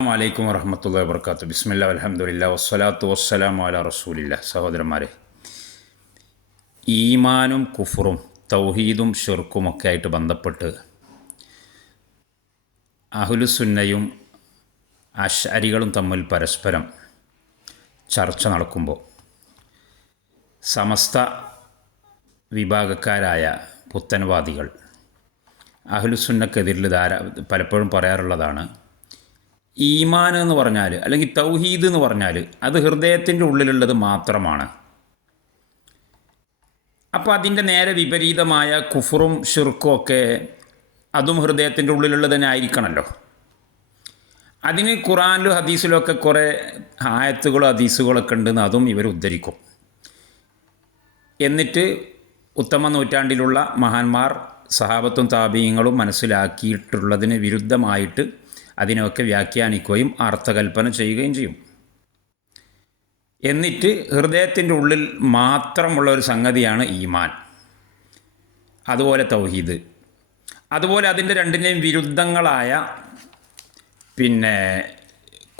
അലൈക്കും വറഹ്മത്തുള്ളാഹി വബറകാതുഹു. ബിസ്മില്ലാഹി അൽഹംദുലില്ലാഹി വസ്സലാത്തു വസ്സലാമു അലാ റസൂലില്ലാഹ്. സഹോദരന്മാരെ, ഈമാനും കുഫറും തൗഹീദും ഷിർക്കുമൊക്കെ ആയിട്ട് ബന്ധപ്പെട്ട് അഹ്ലുസുന്നയും അശ്അരികളും തമ്മിൽ പരസ്പരം ചർച്ച നടക്കുമ്പോൾ സമസ്ത വിഭാഗക്കാരായ പുത്തൻവാദികൾ അഹ്ലുസുന്നക്കെതിരിൽ പലപ്പോഴും പറയാറുള്ളതാണ്, ഈമാൻ എന്ന് പറഞ്ഞാൽ അല്ലെങ്കിൽ തൗഹീദ് എന്ന് പറഞ്ഞാൽ അത് ഹൃദയത്തിൻ്റെ ഉള്ളിലുള്ളത് മാത്രമാണ്. അപ്പോൾ അതിൻ്റെ നേരെ വിപരീതമായ കുഫറും ഷിർക്കും ഒക്കെ അതും ഹൃദയത്തിൻ്റെ ഉള്ളിലുള്ളത് തന്നെ ആയിരിക്കണമല്ലോ. അതിന് ഖുർആനിലും ഹദീസിലും ഒക്കെ കുറേ ആയത്തുകളോ ഹദീസുകളൊക്കെ ഉണ്ടെന്ന് അതും ഇവർ ഉദ്ധരിക്കും. എന്നിട്ട് ഉത്തമ നൂറ്റാണ്ടിലുള്ള മഹാന്മാർ സഹാബത്തും താബീങ്ങളും മനസ്സിലാക്കിയിട്ടുള്ളതിന് വിരുദ്ധമായിട്ട് അതിനെയൊക്കെ വ്യാഖ്യാനിക്കുകയും അർത്ഥകൽപ്പന ചെയ്യുകയും ചെയ്യും. എന്നിട്ട് ഹൃദയത്തിൻ്റെ ഉള്ളിൽ മാത്രമുള്ള ഒരു സംഗതിയാണ് ഈമാൻ, അതുപോലെ തൗഹീദ്, അതുപോലെ അതിൻ്റെ രണ്ടിനെയും വിരുദ്ധങ്ങളായ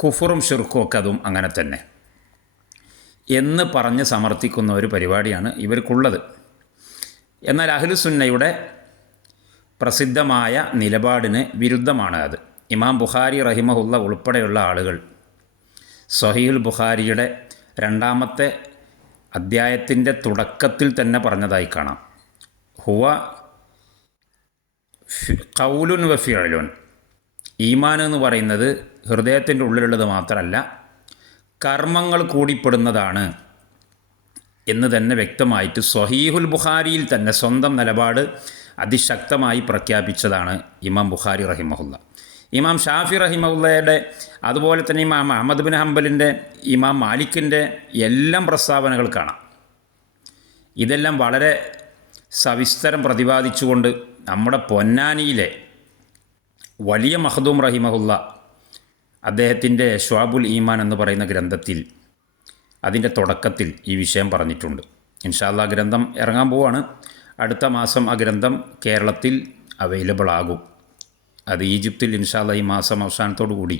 കുഫറും ഷിർക്കും ഒക്കെ അതും അങ്ങനെ തന്നെ എന്ന് പറഞ്ഞ് സമർത്ഥിക്കുന്ന ഒരു പരിപാടിയാണ് ഇവർക്കുള്ളത്. എന്നാൽ അഹ്ലുസുന്നയുടെ പ്രസിദ്ധമായ നിലപാടിന് വിരുദ്ധമാണ് അത്. ഇമാം ബുഖാരി റഹിമഹുല്ല ഉൾപ്പെടെയുള്ള ആളുകൾ സ്വഹീഹുൽ ബുഖാരിയുടെ 2-ാമത്തെ അദ്ധ്യായത്തിൻ്റെ തുടക്കത്തിൽ തന്നെ പറഞ്ഞതായി കാണാം. ഹുവ ഖൗലുൻ വ ഫിഅലുൻ, ഈമാൻ എന്ന് പറയുന്നത് ഹൃദയത്തിൻ്റെ ഉള്ളിലുള്ളത് മാത്രമല്ല, കർമ്മങ്ങൾ കൂടിപ്പെടുന്നതാണ് എന്ന് തന്നെ വ്യക്തമായിട്ട് സ്വഹീഹുൽ ബുഖാരിയിൽ തന്നെ സ്വന്തം നിലപാട് അതിശക്തമായി പ്രഖ്യാപിച്ചതാണ് ഇമാം ബുഖാരി റഹിമഹുല്ല. ഇമാം ഷാഫി റഹിമഹുല്ലയുടെ, അതുപോലെ തന്നെ ഇമാം അഹ്മദ് ബിൻ ഹംബലിൻ്റെ, ഇമാം മാലിക്കിൻ്റെ എല്ലാം പ്രസ്താവനകൾ കാണാം. ഇതെല്ലാം വളരെ സവിസ്തരം പ്രതിപാദിച്ചുകൊണ്ട് നമ്മുടെ പൊന്നാനിയിലെ വലിയ മഖ്ദൂം റഹിമഹുല്ല അദ്ദേഹത്തിൻ്റെ ശ്വാബുൽ ഈമാൻ എന്ന് പറയുന്ന ഗ്രന്ഥത്തിൽ അതിൻ്റെ തുടക്കത്തിൽ ഈ വിഷയം പറഞ്ഞിട്ടുണ്ട്. ഇൻഷാ അല്ലാഹ് ഗ്രന്ഥം ഇറങ്ങാൻ പോവാണ്. അടുത്ത മാസം ആ ഗ്രന്ഥം കേരളത്തിൽ അവൈലബിൾ ആകും. അത് ഈജിപ്തിൽ ഇൻഷാ അല്ലാഹ് ഈ മാസം അവസാനത്തോടു കൂടി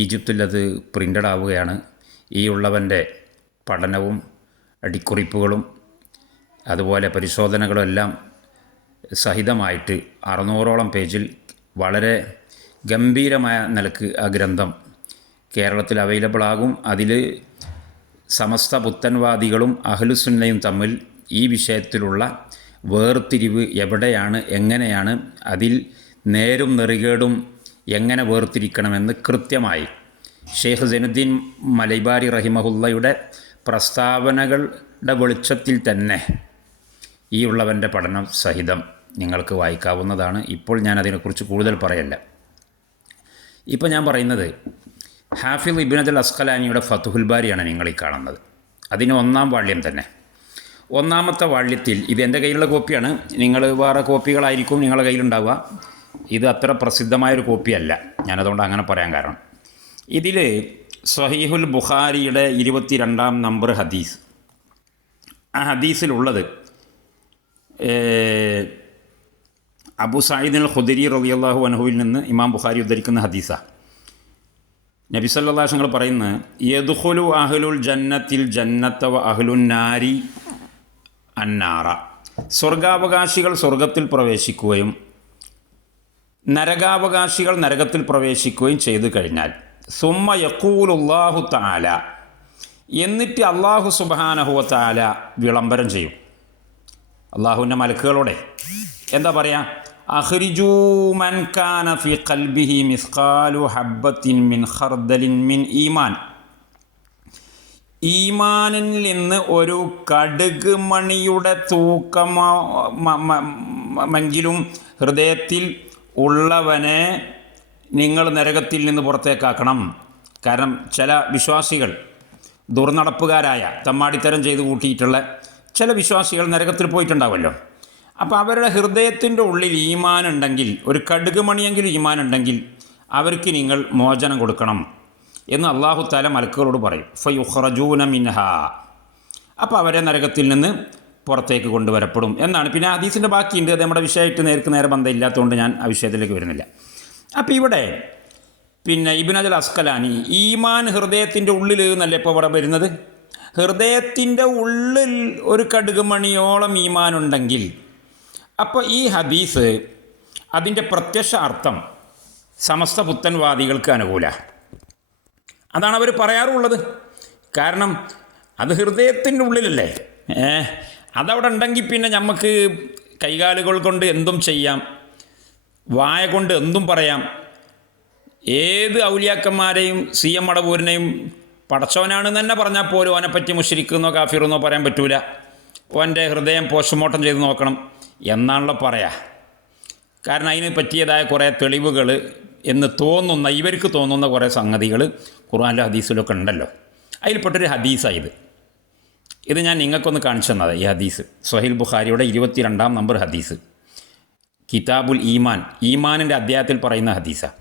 ഈജിപ്തിൽ അത് പ്രിൻ്റഡ് ആവുകയാണ്. ഈ ഉള്ളവൻ്റെ പഠനവും അടിക്കുറിപ്പുകളും അതുപോലെ പരിശോധനകളും എല്ലാം സഹിതമായിട്ട് 600ഓളം പേജിൽ വളരെ ഗംഭീരമായ നിലക്ക് ആ ഗ്രന്ഥം കേരളത്തിൽ അവൈലബിൾ ആകും. അതിൽ സമസ്ത പുത്തൻവാദികളും അഹ്ലുസുന്നയും തമ്മിൽ ഈ വിഷയത്തിലുള്ള വേർതിരിവ് എവിടെയാണ്, എങ്ങനെയാണ്, അതിൽ നേരും നെറികേടും എങ്ങനെ വേർതിരിക്കണമെന്ന് കൃത്യമായി ഷെയ്ഖ് സൈനുദ്ദീൻ മലൈബാരി റഹിമഹുല്ലയുടെ പ്രസ്താവനകളുടെ വെളിച്ചത്തിൽ തന്നെ ഈ ഉള്ളവൻ്റെ പഠനം സഹിതം നിങ്ങൾക്ക് വായിക്കാവുന്നതാണ്. ഇപ്പോൾ ഞാൻ അതിനെക്കുറിച്ച് കൂടുതൽ പറയല്ല. ഇപ്പോൾ ഞാൻ പറയുന്നത് ഹാഫിദ് ഇബ്നു അൽ അസ്ഖലാനിയുടെ ഫത്ഹുൽ ബാരിയാണ് നിങ്ങൾ ഈ കാണുന്നത്. അതിന് 1-ാം വാള്യം തന്നെ 1-ാമത്തെ വാള്യത്തിൽ, ഇത് എൻ്റെ കയ്യിലുള്ള കോപ്പിയാണ്, നിങ്ങൾ വേറെ കോപ്പികളായിരിക്കും നിങ്ങളുടെ കയ്യിലുണ്ടാവുക. ഇത് അത്ര പ്രസിദ്ധമായൊരു കോപ്പിയല്ല, ഞാനതുകൊണ്ട് അങ്ങനെ പറയാൻ കാരണം, ഇതിൽ സ്വഹീഹുൽ ബുഖാരിയുടെ 22-ാം നമ്പർ ഹദീസ്, ആ ഹദീസിലുള്ളത് അബൂ സഈദ് അൽ ഖുദരി റളിയല്ലാഹു അൻഹുവിൽ നിന്ന് ഇമാം ബുഖാരി ഉദ്ധരിക്കുന്ന ഹദീസാണ്. നബി സല്ലല്ലാഹു അലൈഹി വസല്ലം പറയുന്നത്, യദ്ഖുലു അഹ്ലുൽ ജന്നത്തിൽ ജന്നത വ അഹ്ലുൻ നാരി അന്നാറ, സ്വർഗാവകാശികൾ സ്വർഗത്തിൽ പ്രവേശിക്കുകയും നരകാവകാശികൾ നരകത്തിൽ പ്രവേശിക്കുകയും ചെയ്തു കഴിഞ്ഞാൽ സുമ്മ യഖൂലുല്ലാഹു തആല, എന്നിട്ട് അല്ലാഹു സുബ്ഹാനഹു വ തആല വിളംബരം ചെയ്യും. അള്ളാഹുവിൻ്റെ മലക്കുകളോടെ എന്താ പറയുക? അഖ്രിജൂ മൻ കാന ഫി ഖൽബിഹി മിസ്ഖാലു ഹബ്ബത്തിൻ മിൻ ഖർദലിൻ മിൻ ഈമാൻ, ഈമാനിൽ നിന്ന് ഒരു കടുക് മണിയുടെ തൂക്കമെങ്കിലും ഹൃദയത്തിൽ ഉള്ളവനെ നിങ്ങൾ നരകത്തിൽ നിന്ന് പുറത്തേക്കാക്കണം. കാരണം ചില വിശ്വാസികൾ, ദുർനടപ്പുകാരായ, തമ്മാടിത്തരം ചെയ്ത് കൂട്ടിയിട്ടുള്ള ചില വിശ്വാസികൾ നരകത്തിൽ പോയിട്ടുണ്ടാവുമല്ലോ. അപ്പോൾ അവരുടെ ഹൃദയത്തിൻ്റെ ഉള്ളിൽ ഈമാൻ ഉണ്ടെങ്കിൽ, ഒരു കടുക് മണിയെങ്കിലും ഈമാൻ ഉണ്ടെങ്കിൽ അവർക്ക് നിങ്ങൾ മോചനം കൊടുക്കണം എന്ന് അല്ലാഹു തആല മലക്കുകളോട് പറയും. ഫയുഖ്റജൂന മിൻഹാ, അപ്പോൾ അവരെ നരകത്തിൽ നിന്ന് പുറത്തേക്ക് കൊണ്ടുവരപ്പെടും എന്നാണ്. പിന്നെ ഹദീസിൻ്റെ ബാക്കിയുണ്ട്, അത് നമ്മുടെ വിഷയമായിട്ട് നേർക്ക് നേരെ ബന്ധമില്ലാത്തതുകൊണ്ട് ഞാൻ ആ വിഷയത്തിലേക്ക് വരുന്നില്ല. അപ്പോൾ ഇവിടെ പിന്നെ ഇബ്നു ഹജർ അസ്കലാനി ഈമാൻ ഹൃദയത്തിൻ്റെ ഉള്ളിൽ എന്നല്ലേ ഇപ്പോൾ ഇവിടെ വരുന്നത്. ഹൃദയത്തിൻ്റെ ഉള്ളിൽ ഒരു കടുകുമണിയോളം ഈമാനുണ്ടെങ്കിൽ അപ്പോൾ ഈ ഹദീസ് അതിൻ്റെ പ്രത്യക്ഷ അർത്ഥം സമസ്ത പുത്തൻവാദികൾക്ക് അനുകൂല. അതാണ് അവർ പറയാറുള്ളത്. കാരണം അത് ഹൃദയത്തിൻ്റെ ഉള്ളിലല്ലേ. അതവിടെ ഉണ്ടെങ്കിൽ പിന്നെ നമുക്ക് കൈകാലുകൾ കൊണ്ട് എന്തും ചെയ്യാം, വായ കൊണ്ട് എന്തും പറയാം. ഏത് ഔലിയാക്കന്മാരെയും സി എം മടവൂരിനെയും പടച്ചവനാണെന്ന് തന്നെ പറഞ്ഞാൽ പോലും ഓനെപ്പറ്റി മുശ്രിക്കെന്നോ കാഫിറെന്നോ പറയാൻ പറ്റൂല. ഓൻ്റെ ഹൃദയം പോസ്റ്റ്മോർട്ടം ചെയ്ത് നോക്കണം എന്നാണല്ലോ പറയാ. കാരണം അതിന് പറ്റിയതായ കുറേ തെളിവുകൾ എന്ന് തോന്നുന്ന, ഇവർക്ക് തോന്നുന്ന കുറേ സംഗതികൾ ഖുർആനിലും ഹദീസിലൊക്കെ ഉണ്ടല്ലോ. അതിൽപ്പെട്ടൊരു ഹദീസാണ് ഇത് ഞാൻ നിങ്ങൾക്കൊന്ന് കാണിച്ചു തന്നത്. ഈ ഹദീസ് സ്വഹീൽ ബുഖാരിയുടെ 22-ാം നമ്പർ ഹദീസ്, കിതാബുൽ ഈമാൻ, ഈമാനിൻ്റെ അധ്യായത്തിൽ പറയുന്ന ഹദീസാണ്.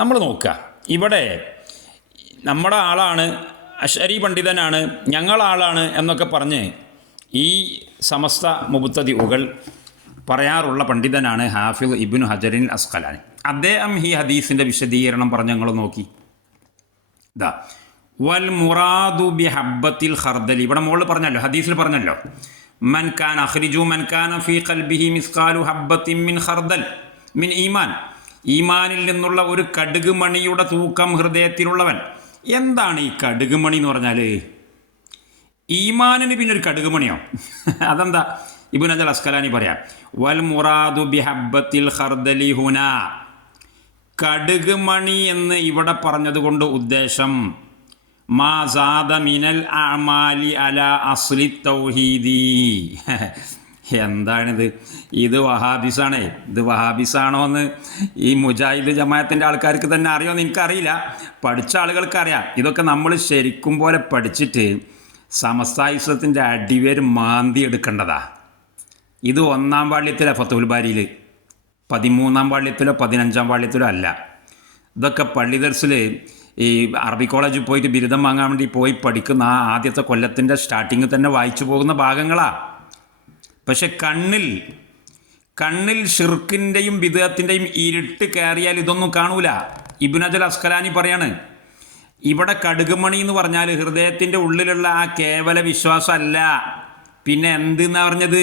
നമ്മൾ നോക്കുക, ഇവിടെ നമ്മുടെ ആളാണ്, അശ്അരി പണ്ഡിതനാണ്, ഞങ്ങളാളാണ് എന്നൊക്കെ പറഞ്ഞ് ഈ സമസ്ത മുബ്തദിഉകൾ പറയാറുള്ള പണ്ഡിതനാണ് ഹാഫിദ് ഇബ്നു ഹജറിൻ അസ്ഖലാനി. അദ്ദേഹം ഈ ഹദീസിൻ്റെ വിശദീകരണം പറഞ്ഞ് ഞങ്ങൾ നോക്കി. ഇതാ വൽ മുറാദു ബി ഹബ്ബത്തിൽ ഖർദലി, ഇവിടെ മുകളിൽ പറഞ്ഞല്ലോ, ഹദീസിൽ പറഞ്ഞല്ലോ, മൻ കാന അഖ്രിജു മൻ കാന ഫീ ഖൽബിഹി മിസ്കാലു ഹബ്ബത്തിൻ മിൻ ഖർദൽ മിൻ ഈമാൻ, ഈമാനിൽ നിന്നുള്ള ഒരു കടുക് മണിയുടെ തൂക്കം ഹൃദയത്തിലുള്ളവൻ. എന്താണ് ഈ കടുക് മണി എന്ന് പറഞ്ഞാൽ? ഈമാനിന് പിന്നെ ഒരു കടുക് മണിയോ? അതെന്താ? ഇബ്നു ഹജർ അസ്കലാനി പറയാം, വൽ മുറാദു ബി ഹബ്ബത്തിൽ ഖർദലി ഹുന, കടുക് മണി എന്ന് ഇവിടെ പറഞ്ഞതുകൊണ്ട് ഉദ്ദേശം മാ സാദ മിനൽ അഅമാലി അലാ അസ്ലി തൗഹീദി. എന്താണിത്? ഇത് വഹാബിസാണേ. ഇത് വഹാബിസാണോ എന്ന് ഈ മുജാഹിദ് ജമാഅത്തിൻ്റെ ആൾക്കാർക്ക് തന്നെ അറിയുമെന്ന് എനിക്കറിയില്ല. പഠിച്ച ആളുകൾക്ക് അറിയാം. ഇതൊക്കെ നമ്മൾ ശരിക്കും പോലെ പഠിച്ചിട്ട് സമസ്തായിസത്തിൻ്റെ അടിവേര് മാന്തി എടുക്കേണ്ടതാ. ഇത് 1-ാം വാള്യത്തിലെ ഫത്തുൽ ബാരിയിൽ, 13-ാം വാള്യത്തിലോ 15-ാം വാള്യത്തിലോ അല്ല. ഇതൊക്കെ പള്ളി ദർസിൽ ഈ അറബി കോളേജിൽ പോയിട്ട് ബിരുദം വാങ്ങാൻ വേണ്ടി പോയി പഠിക്കുന്ന ആ ആദ്യത്തെ കൊല്ലത്തിൻ്റെ സ്റ്റാർട്ടിങ്ങിൽ തന്നെ വായിച്ചു പോകുന്ന ഭാഗങ്ങളാണ്. പക്ഷെ കണ്ണിൽ ഷിർക്കിൻ്റെയും ബിദ്അത്തിൻ്റെയും ഇരുട്ട് കയറിയാൽ ഇതൊന്നും കാണൂല. ഇബ്നു ഹജർ അസ്കലാനി പറയാണ്, ഇവിടെ കടുകുമണി എന്ന് പറഞ്ഞാൽ ഹൃദയത്തിൻ്റെ ഉള്ളിലുള്ള ആ കേവല വിശ്വാസമല്ല, പിന്നെ എന്തെന്നാ പറഞ്ഞത്?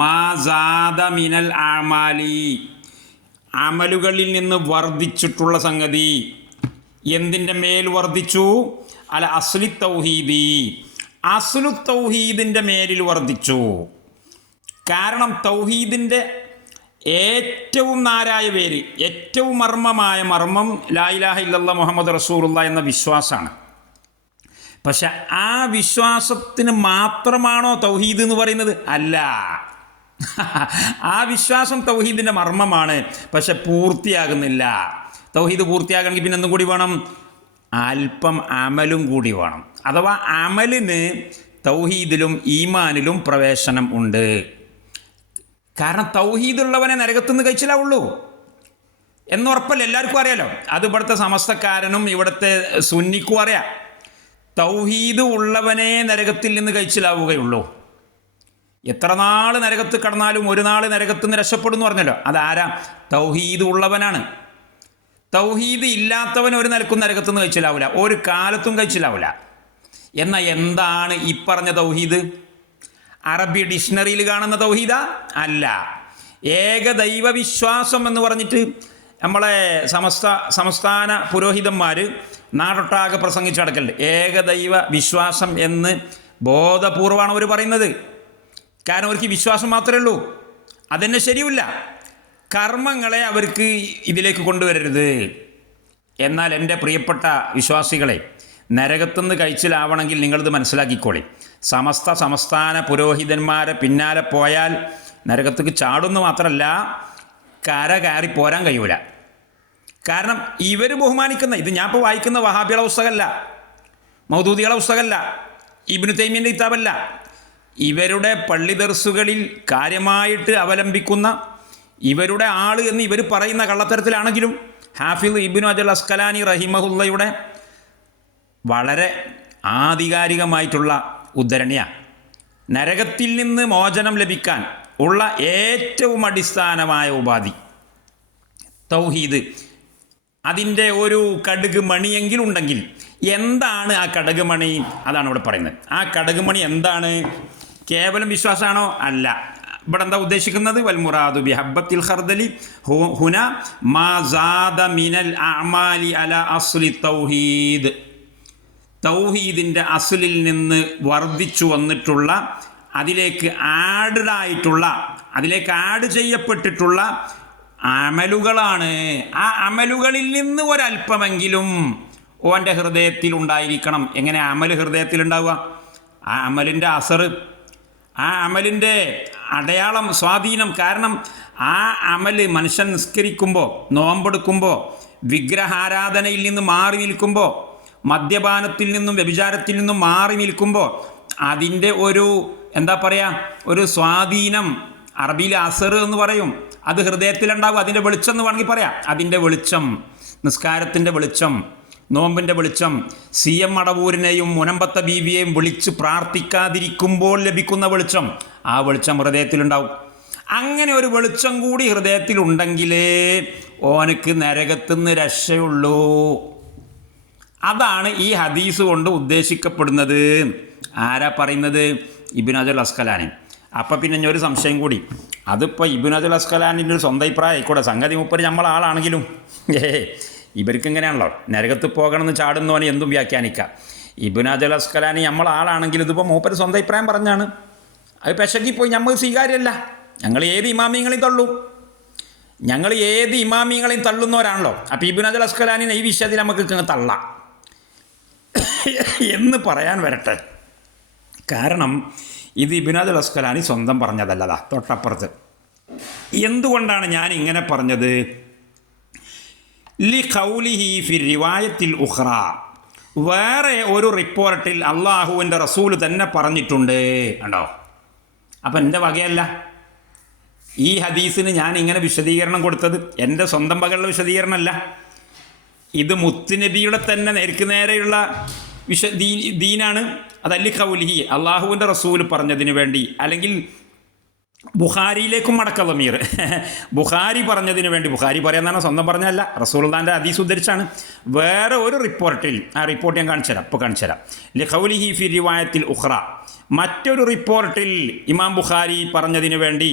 മാ സാദ മിനൽ അമാലി, അമലുകളിൽ നിന്ന് വർദ്ധിച്ചിട്ടുള്ള സംഗതി. എന്തിൻ്റെ മേൽ വർദ്ധിച്ചു? അല അസ്ലി തൗഹീദി, അസ്ലു തൗഹീദിൻ്റെ മേലിൽ വർദ്ധിച്ചു. കാരണം തൗഹീദിൻ്റെ ഏറ്റവും നാരായ പേര്, ഏറ്റവും മർമ്മമായ മർമ്മം ലാ ഇലാഹ ഇല്ലല്ലാഹ് മുഹമ്മദ് റസൂലുള്ളാഹി എന്ന വിശ്വാസമാണ്. പക്ഷെ ആ വിശ്വാസത്തിന് മാത്രമാണോ തൗഹീദ് എന്ന് പറയുന്നത്? അല്ല. ആ വിശ്വാസം തൗഹീദിൻ്റെ മർമ്മമാണ്, പക്ഷെ പൂർത്തിയാകുന്നില്ല. തൗഹീദ് പൂർത്തിയാകണമെങ്കിൽ പിന്നെ എന്തും കൂടി വേണം? അല്പം അമലും കൂടി വേണം. അഥവാ അമലിന് തൗഹീദിലും ഈമാനിലും പ്രവേശനം ഉണ്ട്. കാരണം തൗഹീദുള്ളവനെ നരകത്തുനിന്ന് കഴിച്ചില്ലാവുള്ളൂ എന്നുറപ്പല്ല, എല്ലാവർക്കും അറിയാലോ. അത് ഇവിടുത്തെ സമസ്തക്കാരനും ഇവിടുത്തെ സുന്നിക്കും അറിയാം. തൗഹീദ് ഉള്ളവനെ നരകത്തിൽ നിന്ന് കഴിച്ചിലാവുകയുള്ളൂ. എത്ര നാൾ നരകത്ത് കടന്നാലും ഒരു നാൾ നരകത്ത് നിന്ന് രക്ഷപ്പെടുന്നു പറഞ്ഞല്ലോ. അതാരാ? തൗഹീദ് ഉള്ളവനാണ്. തൗഹീദ് ഇല്ലാത്തവൻ ഒരു നിലക്കും നരകത്ത് നിന്ന് കഴിച്ചിലാവില്ല, ഒരു കാലത്തും കഴിച്ചിലാവില്ല. എന്നാൽ എന്താണ് ഈ പറഞ്ഞ തൗഹീദ്? അറബി ഡിക്ഷണറിയിൽ കാണുന്ന തൗഹീദാ? അല്ല. ഏകദൈവ വിശ്വാസം എന്ന് പറഞ്ഞിട്ട് നമ്മളെ സംസ്ഥാന പുരോഹിതന്മാർ നാടൊട്ടാകെ പ്രസംഗിച്ചടക്കലുണ്ട്. ഏകദൈവ വിശ്വാസം എന്ന് ബോധപൂർവമാണ് അവർ പറയുന്നത്. കാരണം അവർക്ക് വിശ്വാസം മാത്രമേ ഉള്ളൂ, അതെന്നെ ശരിയില്ല. കർമ്മങ്ങളെ അവർക്ക് ഇതിലേക്ക് കൊണ്ടുവരരുത്. എന്നാൽ എൻ്റെ പ്രിയപ്പെട്ട വിശ്വാസികളെ, നരകത്തുനിന്ന് കഴിച്ചിലാവണമെങ്കിൽ നിങ്ങളിത് മനസ്സിലാക്കിക്കോളി. സംസ്ഥാന പുരോഹിതന്മാരെ പിന്നാലെ പോയാൽ നരകത്തേക്ക് ചാടുന്നു മാത്രമല്ല, കര കയറി പോരാൻ കഴിയൂല. കാരണം ഇവർ ബഹുമാനിക്കുന്ന, ഇത് ഞാൻ ഇപ്പോൾ വായിക്കുന്ന വഹാബികളുടെ പുസ്തകമല്ല, മൗദൂദികളുടെ പുസ്തകമല്ല, ഇബ്നു തൈമിയൻ്റെ കിതാബല്ല. ഇവരുടെ പള്ളി ദർസുകളിൽ കാര്യമായിട്ട് അവലംബിക്കുന്ന ഇവരുടെ ആൾ എന്ന് ഇവർ പറയുന്ന കള്ളത്തരത്തിലാണെങ്കിലും ഹാഫിദ് ഇബ്നു ഹജർ അസ്കലാനി റഹിമഹുല്ലയുടെ വളരെ ആധികാരികമായിട്ടുള്ള ഉദ്ധരണിയാണ്. നരകത്തിൽ നിന്ന് മോചനം ലഭിക്കാൻ ഉള്ള ഏറ്റവും അടിസ്ഥാനമായ ഉപാധി തൗഹീദ്. അതിൻ്റെ ഒരു കടുക് മണിയെങ്കിലും ഉണ്ടെങ്കിൽ എന്താണ് ആ കടുക് മണി? അതാണ് ഇവിടെ പറയുന്നത്. ആ കടുക് മണി എന്താണ്? കേവലം വിശ്വാസമാണോ? അല്ല. ഇവിടെ എന്താ ഉദ്ദേശിക്കുന്നത്? വൽ മുറാദു ബി ഹബ്ബത്തിൽ ഖർദലി ഹുന മാ സാദ മിനൽ അഅമാലി അല അസ്ലി തൗഹീദ്. തൗഹീദിൻ്റെ അസ്ലിൽ നിന്ന് വർദ്ധിച്ചു വന്നിട്ടുള്ള, അതിലേക്ക് ആഡ് ചെയ്യപ്പെട്ടിട്ടുള്ള അമലുകളാണ്. ആ അമലുകളിൽ നിന്ന് ഒരല്പമെങ്കിലും ഓൻ്റെ ഹൃദയത്തിൽ ഉണ്ടായിരിക്കണം. എങ്ങനെ അമൽ ഹൃദയത്തിലുണ്ടാവുക? ആ അമലിൻ്റെ അസർ, ആ അമലിൻ്റെ അടയാളം, സ്വാധീനം. കാരണം ആ അമല് മനുഷ്യൻ നിസ്കരിക്കുമ്പോൾ, നോമ്പെടുക്കുമ്പോൾ, വിഗ്രഹാരാധനയിൽ നിന്ന് മാറി നിൽക്കുമ്പോൾ, മദ്യപാനത്തിൽ നിന്നും വ്യഭിചാരത്തിൽ നിന്നും മാറി നിൽക്കുമ്പോൾ അതിൻ്റെ ഒരു എന്താ പറയുക, ഒരു സ്വാധീനം, അറബിയിൽ അസർ എന്ന് പറയും. അത് ഹൃദയത്തിലുണ്ടാവും. അതിൻ്റെ വെളിച്ചം എന്ന് വേണമെങ്കിൽ പറയാം. അതിൻ്റെ വെളിച്ചം, നിസ്കാരത്തിൻ്റെ വെളിച്ചം, നോമ്പിൻ്റെ വെളിച്ചം, CM മടവൂരിനെയും മുനമ്പത്ത ബീവിയെയും വിളിച്ച് പ്രാർത്ഥിക്കാതിരിക്കുമ്പോൾ ലഭിക്കുന്ന വെളിച്ചം, ആ വെളിച്ചം ഹൃദയത്തിലുണ്ടാവും. അങ്ങനെ ഒരു വെളിച്ചം കൂടി ഹൃദയത്തിലുണ്ടെങ്കിലേ ഓനക്ക് നരകത്തുനിന്ന് രക്ഷയുള്ളൂ. അതാണ് ഈ ഹദീസ് കൊണ്ട് ഉദ്ദേശിക്കപ്പെടുന്നത്. ആരാ പറയുന്നത്? ഇബ്നു ഹജർ അസ്കലാനി. അപ്പം പിന്നെ ഒരു സംശയം കൂടി. അതിപ്പോൾ ഇബ്നു ഹജർ അസ്കലാനിൻ്റെ ഒരു സ്വന്തം അഭിപ്രായം ആയിക്കോട്ടെ. സംഗതി മൂപ്പര് നമ്മളാളാണെങ്കിലും ഇവർക്ക് ഇങ്ങനെയാണല്ലോ, നരകത്ത് പോകണമെന്ന് ചാടുന്നവന് എന്തും വ്യാഖ്യാനിക്കാം. ഇബ്നു ഹജർ അസ്കലാനി നമ്മളാളാണെങ്കിലും ഇതിപ്പോൾ മൂപ്പര് സ്വന്തം അഭിപ്രായം പറഞ്ഞാണ്. അത് പെശകിപ്പോയി, നമ്മൾ സ്വീകാര്യമല്ല. ഞങ്ങൾ ഏത് ഇമാമിങ്ങളെയും തള്ളുന്നവരാണല്ലോ. അപ്പോൾ ഇബ്നു ഹജർ അസ്കലാനിനെ ഈ വിഷയത്തിൽ നമുക്ക് തള്ളാം എന്ന് പറയാൻ വരട്ടെ. കാരണം ഇത് ഇബ്നു ഹജർ അസ്കലാനി സ്വന്തം പറഞ്ഞതല്ലതാ, തൊട്ടപ്പുറത്ത്. എന്തുകൊണ്ടാണ് ഞാൻ ഇങ്ങനെ പറഞ്ഞത്? ലി ഖൗലിഹി ഫി റിവായത്തിൽ ഉഖ്റ, വേറെ ഒരു റിപ്പോർട്ടിൽ അള്ളാഹുവിൻ്റെ റസൂൽ തന്നെ പറഞ്ഞിട്ടുണ്ട്. ഉണ്ടോ? അപ്പം എൻ്റെ വകയല്ല ഈ ഹദീസിന് ഞാൻ ഇങ്ങനെ വിശദീകരണം കൊടുത്തത്. എൻ്റെ സ്വന്തം വകയുള്ള വിശദീകരണമല്ല. ഇത് മുത്തുനബിയുടെ തന്നെ നേർക്ക് നേരെയുള്ള ദീനാണ്. അതല്ലി ഖൗലിഹി, അള്ളാഹുവിൻ്റെ റസൂൽ പറഞ്ഞതിന് വേണ്ടി, അല്ലെങ്കിൽ ബുഖാരിയിലേക്കും മടക്ക ദമീർ, ബുഖാരി പറഞ്ഞതിന് വേണ്ടി. ബുഖാരി പറയാന്നാണ്, സ്വന്തം പറഞ്ഞല്ല, റസൂലുള്ളാഹിൻ്റെ ഹദീസ് ഉദ്ധരിച്ചാണ്. വേറെ ഒരു റിപ്പോർട്ടിൽ, ആ റിപ്പോർട്ട് ഞാൻ കാണിച്ചു തരാം. ലി ഖൗലിഹി ഫി റിവായത്തിൽ ഉഖ്റ, മറ്റൊരു റിപ്പോർട്ടിൽ ഇമാം ബുഖാരി പറഞ്ഞതിന് വേണ്ടി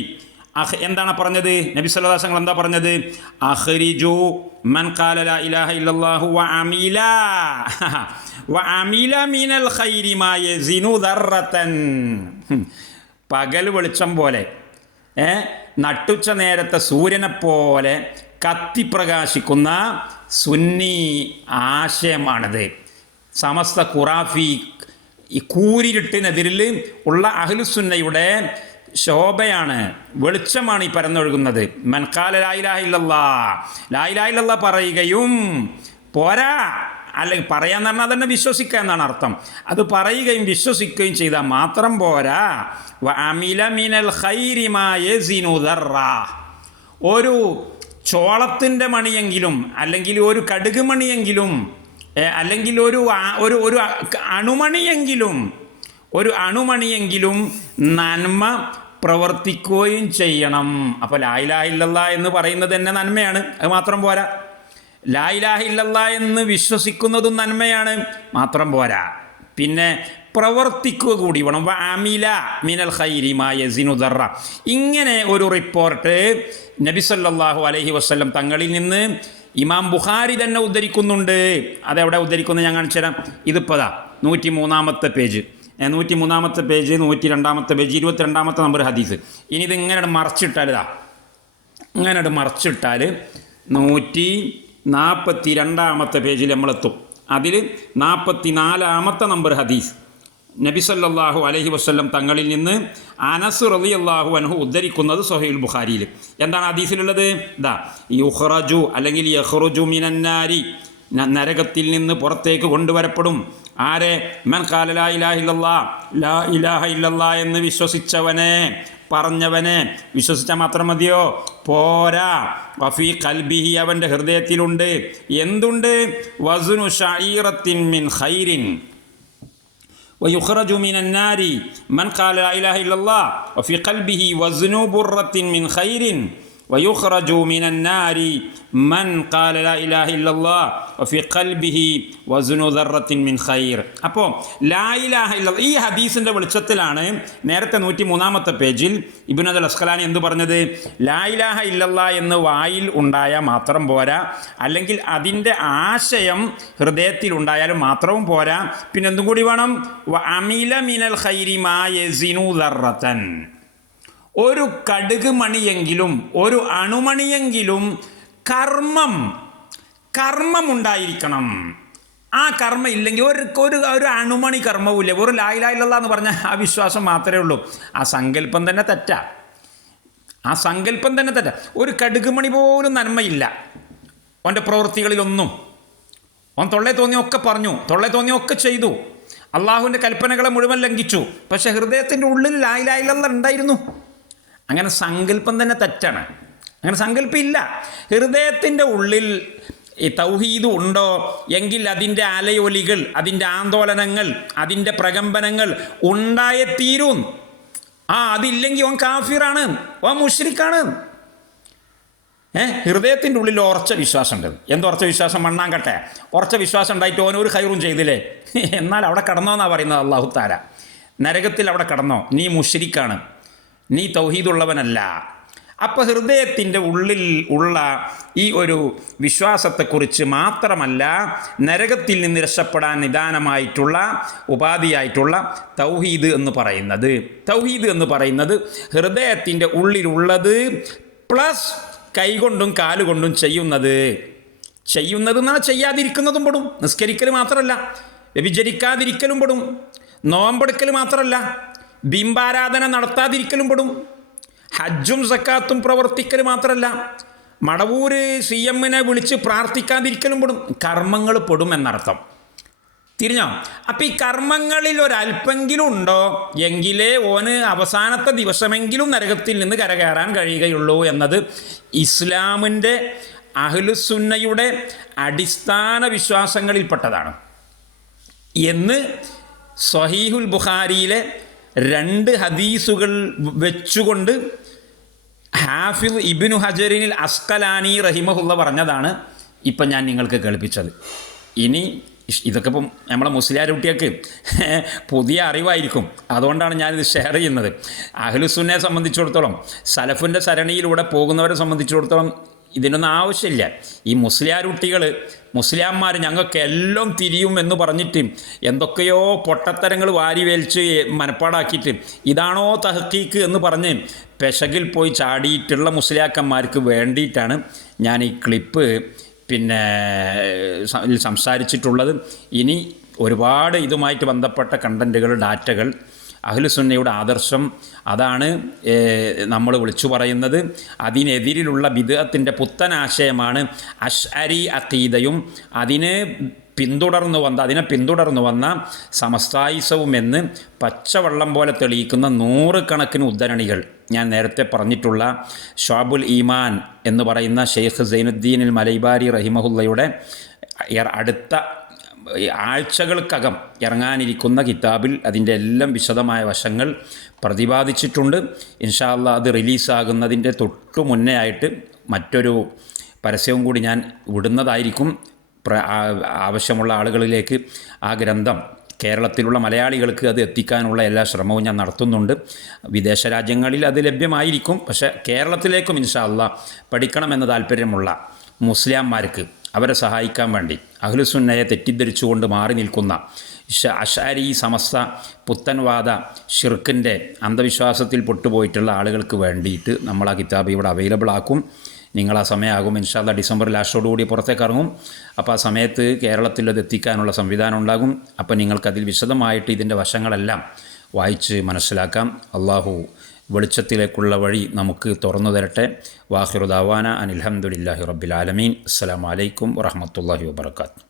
എന്താണ് പറഞ്ഞത്? നബി സല്ലല്ലാഹു അലൈഹി വസല്ലം എന്താ പറഞ്ഞത്? അഖ്രിജു മൻ ഖാല ലാ ഇലാഹ ഇല്ലല്ലാഹു വഅമില മിനൽ ഖൈരി മാ യസിനു ദർറതൻ. പകൽ വെളിച്ചം പോലെ, നട്ടുച്ച നേരത്തെ സൂര്യനെപ്പോലെ കത്തിപ്രകാശിക്കുന്ന സുന്നി ആശയമാണിത്. സമസ്ത ഖുറാഫി ഈ കൂരിരുട്ടിനെതിരിൽ ഉള്ള അഹ്ലുസുന്നയുടെ ശോഭയാണ്, വെളിച്ചമാണ് ഈ പരന്നൊഴുകുന്നത്. മൻ ഖാല ലാ ഇലാഹ ഇല്ലല്ലാഹ്, ലാ ഇലാഹ ഇല്ലല്ലാഹ് പറയുകയും പോരാ, അല്ലെങ്കിൽ പറയാന്ന് പറഞ്ഞാൽ തന്നെ വിശ്വസിക്കുക എന്നാണ് അർത്ഥം. അത് പറയുകയും വിശ്വസിക്കുകയും ചെയ്താൽ മാത്രം പോരാ. വഅമില മിനൽ ഖൈരി മാ യസിനു ദർറ, ഒരു ചോളത്തിൻ്റെ മണിയെങ്കിലും, അല്ലെങ്കിൽ ഒരു കടുക് മണിയെങ്കിലും, അല്ലെങ്കിൽ ഒരു അണുമണിയെങ്കിലും നന്മ പ്രവർത്തിക്കുകയും ചെയ്യണം. അപ്പോൾ ലാ ഇലാഹ ഇല്ലല്ലാഹ് എന്ന് പറയുന്നത് തന്നെ നന്മയാണ്, അത് മാത്രം പോരാ. ലാ ഇലാഹ ഇല്ലല്ലാഹ് എന്ന് വിശ്വസിക്കുന്നതും നന്മയാണ്, മാത്രം പോരാ. പിന്നെ പ്രവർത്തിക്കുക കൂടി വേണം. വഅമില മിനൽ ഖൈരി മാ യസിനു ദർറ. ഇങ്ങനെ ഒരു റിപ്പോർട്ട് നബി സല്ലല്ലാഹു അലൈഹി വസല്ലം തങ്ങളിൽ നിന്ന് ഇമാം ബുഖാരി തന്നെ ഉദ്ധരിക്കുന്നുണ്ട്. അതെവിടെ ഉദ്ധരിക്കുന്നത് ഞാൻ കാണിച്ചു തരാം. ഇതിപ്പോൾ 103-ാമത്തെ പേജ്, 103-ാമത്തെ പേജ്, 102-ാമത്തെ പേജ്, 22-ാമത്തെ നമ്പർ ഹദീസ്. ഇനി ഇത് ഇങ്ങനെ മറച്ചിട്ടാൽ, ഇങ്ങനെ മറച്ചിട്ടാൽ 142-ാമത്തെ പേജിൽ നമ്മളെത്തും. അതിൽ 44-ാമത്തെ നമ്പർ ഹദീസ്, നബി സല്ലല്ലാഹു അലൈഹി വസല്ലം തങ്ങളിൽ നിന്ന് അനസ് റളിയല്ലാഹു അൻഹു ഉദ്ധരിക്കുന്നത് സ്വഹീഹുൽ ബുഖാരിയിൽ. എന്താണ് ഹദീസിലുള്ളത്? യുഖ്റജു അല്ലെങ്കിൽ യഖ്റുജു മിനന്നാരി, നരകത്തിൽ നിന്ന് പുറത്തേക്ക് കൊണ്ടുവരപ്പെടും. ആരെ? മൻ ഖാല ലാ ഇലാഹ ഇല്ലല്ലാഹ്, ലാ ഇലാഹ ഇല്ലല്ലാഹ് എന്ന് വിശ്വസിച്ചവനെ, പറഞ്ഞവനെ. വിശ്വസിച്ചാൽ മാത്രം മതിയോ? പോരാ. വഫീ ഖൽബിഹി, അവൻ്റെ ഹൃദയത്തിലുണ്ട് എന്തുണ്ട്? വസ്നു ശഈറത്തിൻ മിൻ ഖൈരിൻ വയുഖ്റജു മിനന്നാരി മൻ ഖാല ലാ ഇലാഹ ഇല്ലല്ലാഹ് വഫീ ഖൽബിഹി വസ്നു ബുർറത്തിൻ മിൻ ഖൈരിൻ വയുഖ്റജു മിനന്നാരി മൻ ഖാല ലാ ഇലാഹ ഇല്ലല്ലാഹ് വഫി ഖൽബിഹി വസ്നു ദർറത്തിൻ മിൻ ഖൈർ. അപ്പോൾ ലാ ഇലാഹ ഇല്ലല്ലാഹ് ഈ ഹദീസിൻ്റെ വെളിച്ചത്തിലാണ് നേരത്തെ 103-ാമത്തെ പേജിൽ ഇബ്നു ഹജർ അസ്ഖലാനി എന്ത് പറഞ്ഞത്? ലാ ഇലാഹ ഇല്ലല്ലാഹ് എന്ന് വായിൽ ഉണ്ടായാൽ മാത്രം പോരാ, അല്ലെങ്കിൽ അതിൻ്റെ ആശയം ഹൃദയത്തിൽ ഉണ്ടായാലും മാത്രവും പോരാ, പിന്നെ എന്തും കൂടി വേണം. അമില മിനൽ ഖൈരി മാ യസിനു ദർറതൻ, ഒരു കടുക് മണിയെങ്കിലും ഒരു അണുമണിയെങ്കിലും കർമ്മം ഉണ്ടായിരിക്കണം. ആ കർമ്മം ഇല്ലെങ്കിൽ ഒരു അണുമണി കർമ്മവുമില്ല. ഒരു ലാ ഇലാഹ ഇല്ലല്ലാഹ് എന്ന് പറഞ്ഞാൽ ആ വിശ്വാസം മാത്രമേ ഉള്ളൂ. ആ സങ്കല്പം തന്നെ തെറ്റാ. ഒരു കടുക് മണി പോലും നന്മയില്ല അവൻ്റെ പ്രവൃത്തികളിലൊന്നും. അവൻ തൊള്ളേ തോന്നിയൊക്കെ പറഞ്ഞു, തൊള്ളേ തോന്നിയൊക്കെ ചെയ്തു, അള്ളാഹുവിൻ്റെ കൽപ്പനകളെ മുഴുവൻ ലംഘിച്ചു. പക്ഷേ ഹൃദയത്തിൻ്റെ ഉള്ളിൽ ലാ ഇലാഹ ഇല്ലല്ലാഹ് ഉണ്ടായിരുന്നു. അങ്ങനെ സങ്കല്പം തന്നെ തെറ്റാണ്. അങ്ങനെ സങ്കല്പം ഇല്ല. ഹൃദയത്തിൻ്റെ ഉള്ളിൽ ഈ തൗഹീദ് ഉണ്ടോ എങ്കിൽ അതിൻ്റെ അലയൊലികൾ, അതിൻ്റെ ആന്തോലനങ്ങൾ, അതിൻ്റെ പ്രകമ്പനങ്ങൾ ഉണ്ടായേ തീരും. അതില്ലെങ്കിൽ ഓൻ കാഫിറാണ്, ഓൻ മുശ്രിക്കാണ്. ഹൃദയത്തിൻ്റെ ഉള്ളിൽ ഉറച്ച വിശ്വാസം ഉണ്ട്. എന്തുറച്ച വിശ്വാസം? മണ്ണാങ്കട്ടെ ഉറച്ച വിശ്വാസം ഉണ്ടായിട്ട് ഓൻ ഒരു ഖൈറും ചെയ്തില്ലേ, എന്നാൽ അവിടെ കടന്നോ എന്നാണ് പറയുന്നത് അല്ലാഹു തആല. നരകത്തിൽ അവിടെ കടന്നോ, നീ മുശ്രിക്കാണ്, നീ തൗഹീദുള്ളവനല്ല. അപ്പോൾ ഹൃദയത്തിൻ്റെ ഉള്ളിൽ ഉള്ള ഈ ഒരു വിശ്വാസത്തെക്കുറിച്ച് മാത്രമല്ല, നരകത്തിൽ നിന്ന് രക്ഷപ്പെടാൻ നിദാനമായിട്ടുള്ള ഉപാധിയായിട്ടുള്ള തൗഹീദ് എന്ന് പറയുന്നത് ഹൃദയത്തിൻ്റെ ഉള്ളിലുള്ളത് പ്ലസ് കൈകൊണ്ടും കാലുകൊണ്ടും ചെയ്യുന്നത് എന്നാൽ ചെയ്യാതിരിക്കുന്നതും പെടും. നിസ്കരിക്കൽ മാത്രമല്ല, വ്യഭിചരിക്കാതിരിക്കലും പെടും. നോമ്പെടുക്കൽ മാത്രമല്ല, ബിംബാരാധന നടത്താതിരിക്കലും പെടും. ഹജ്ജും സക്കാത്തും പ്രവർത്തിക്കൽ മാത്രമല്ല, മടവൂര് CM വിളിച്ച് പ്രാർത്ഥിക്കാതിരിക്കലും പെടും. കർമ്മങ്ങൾ പെടും എന്നർത്ഥം. തിരിഞ്ഞോ? അപ്പം ഈ കർമ്മങ്ങളിൽ ഒരല്പെങ്കിലും ഉണ്ടോ എങ്കിലേ ഓന് അവസാനത്തെ ദിവസമെങ്കിലും നരകത്തിൽ നിന്ന് കരകയറാൻ കഴിയുകയുള്ളൂ എന്നത് ഇസ്ലാമിൻ്റെ അഹ്ലുസുന്നയുടെ അടിസ്ഥാന വിശ്വാസങ്ങളിൽപ്പെട്ടതാണ് എന്ന് സ്വഹീഹുൽ ബുഖാരിയിലെ 2 ഹദീസുകൾ വെച്ചുകൊണ്ട് ഹാഫിദ് ഇബ്നു ഹജറിൽ അസ്ഖലാനി റഹിമഹുള്ള പറഞ്ഞതാണ് ഇപ്പം ഞാൻ നിങ്ങൾക്ക് കേൾപ്പിച്ചത്. ഇനി ഇതൊക്കെ ഇപ്പം നമ്മളെ മുസ്ലിയാർ കുട്ടികൾക്ക് പുതിയ അറിവായിരിക്കും, അതുകൊണ്ടാണ് ഞാനിത് ഷെയർ ചെയ്യുന്നത്. അഹ്ലുസുന്നയെ സംബന്ധിച്ചിടത്തോളം, സലഫിൻ്റെ സരണിയിലൂടെ പോകുന്നവരെ സംബന്ധിച്ചിടത്തോളം ഇതിനൊന്നും ആവശ്യമില്ല. ഈ മുസ്ലിയാർ കുട്ടികൾ, മുസ്ലിയാന്മാർ ഞങ്ങൾക്ക് എല്ലാം തിരിയും എന്ന് പറഞ്ഞിട്ട് എന്തൊക്കെയോ പൊട്ടത്തരങ്ങൾ വാരി വേൽച്ച് മനപ്പാടാക്കിയിട്ട് ഇതാണോ തഹ്ഖീഖ് എന്ന് പറഞ്ഞ് പെശകിൽ പോയി ചാടിയിട്ടുള്ള മുസ്ലിയാക്കന്മാർക്ക് വേണ്ടിയിട്ടാണ് ഞാൻ ഈ ക്ലിപ്പ് സംസാരിച്ചിട്ടുള്ളത്. ഇനി ഒരുപാട് ഇതുമായിട്ട് ബന്ധപ്പെട്ട കണ്ടൻറ്റുകൾ, ഡാറ്റകൾ, അഹ്ലുസുന്നയുടെ ആദർശം അതാണ് നമ്മൾ വിളിച്ചു പറയുന്നത്. അതിനെതിരിലുള്ള ബിദ്അത്തിൻ്റെ പുത്തനാശയമാണ് അശ്അരി അഖീദയും അതിനെ പിന്തുടർന്നു വന്ന സമസ്തായിസവും എന്ന് പച്ചവെള്ളം പോലെ തെളിയിക്കുന്ന 100 കണക്കിന് ഉദ്ധരണികൾ ഞാൻ നേരത്തെ പറഞ്ഞിട്ടുള്ള ഷുഅബുൽ ഈമാൻ എന്ന് പറയുന്ന ഷെയ്ഖ് സൈനുദ്ദീൻ അൽ മലൈബാരി റഹിമഹുല്ലയുടെ അടുത്ത ആഴ്ചകൾക്കകം ഇറങ്ങാനിരിക്കുന്ന കിതാബിൽ അതിൻ്റെ എല്ലാം വിശദമായ വശങ്ങൾ പ്രതിപാദിച്ചിട്ടുണ്ട്. ഇൻഷാ അല്ലാഹ് അത് റിലീസാകുന്നതിൻ്റെ തൊട്ടു മുന്നേ ആയിട്ട് മറ്റൊരു പരസ്യവും കൂടി ഞാൻ വിടുന്നതായിരിക്കും. ആവശ്യമുള്ള ആളുകളിലേക്ക് ആ ഗ്രന്ഥം, കേരളത്തിലുള്ള മലയാളികൾക്ക് അത് എത്തിക്കാനുള്ള എല്ലാ ശ്രമവും ഞാൻ നടത്തുന്നുണ്ട്. വിദേശ രാജ്യങ്ങളിൽ അത് ലഭ്യമായിരിക്കും. പക്ഷേ കേരളത്തിലേക്കും ഇൻഷാ അല്ലാഹ് പഠിക്കണമെന്ന് താല്പര്യമുള്ള മുസ്ലിംമാർക്ക് അവരെ സഹായിക്കാൻ വേണ്ടി അഹ്ലുസുന്നയെ തെറ്റിദ്ധരിച്ചുകൊണ്ട് മാറി നിൽക്കുന്ന അശ്അരി സമസ്ത പുത്തൻവാദ ഷിർക്കിൻ്റെ അന്ധവിശ്വാസത്തിൽ പൊട്ടുപോയിട്ടുള്ള ആളുകൾക്ക് വേണ്ടിയിട്ട് നമ്മൾ ആ കിതാബ് ഇവിടെ അവൈലബിൾ ആക്കും. നിങ്ങൾ ആ സമയമാകും ഇൻഷാ അല്ലാഹ് ഡിസംബർ ലാസ്റ്റോടുകൂടി പുറത്തേക്ക് ഇറങ്ങും. അപ്പോൾ ആ സമയത്ത് കേരളത്തിൽ അത് എത്തിക്കാനുള്ള സംവിധാനം ഉണ്ടാകും. അപ്പോൾ നിങ്ങൾക്കതിൽ വിശദമായിട്ട് ഇതിൻ്റെ വശങ്ങളെല്ലാം വായിച്ച് മനസ്സിലാക്കാം. അള്ളാഹു വെളിച്ചത്തിലേക്കുള്ള വഴി നമുക്ക് തുറന്നു തരട്ടെ. വാഖിറു ദഅവാന അനിൽ ഹംദുലില്ലാഹി റബ്ബിൽ ആലമീൻ. അസ്സലാമു അലൈക്കും വറഹ്മത്തുള്ളാഹി വബറകാതുഹു.